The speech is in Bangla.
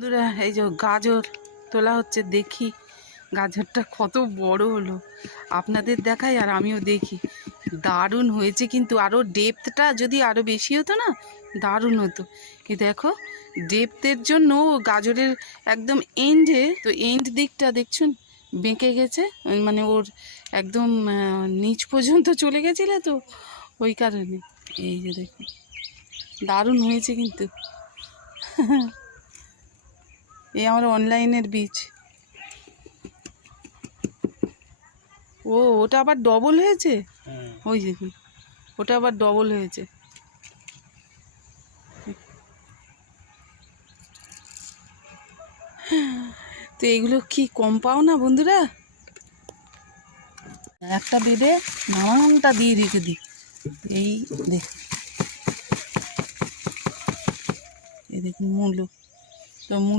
বন্ধুরা এই যে গাজর তোলা হচ্ছে, দেখি গাজরটা কত বড় হলো, আপনাদের দেখাই আর আমিও দেখি। দারুণ হয়েছে কিন্তু, আরও ডেপথটা যদি আরও বেশি হতো না দারুণ হতো। কি দেখো, ডেপথের জন্য গাজরের একদম এন্ডে, তো এন্ড দিকটা দেখছুন বেঁকে গেছে, মানে ওর একদম নিচ পর্যন্ত চলে গেছিলে তো ওই কারণে। এই যে দেখুন দারুণ হয়েছে কিন্তু। এই আমার অনলাইনের বীজ। ও ওটা আবার ডবল হয়েছে, ওই দেখুন ওটা আবার ডবল হয়েছে। তো এগুলো কি কম পাও না বন্ধুরা? একটা বেঁধে নানানটা দিয়ে রেখে দিই। এই দেখ, এই দেখুন মূলো, তো মূলো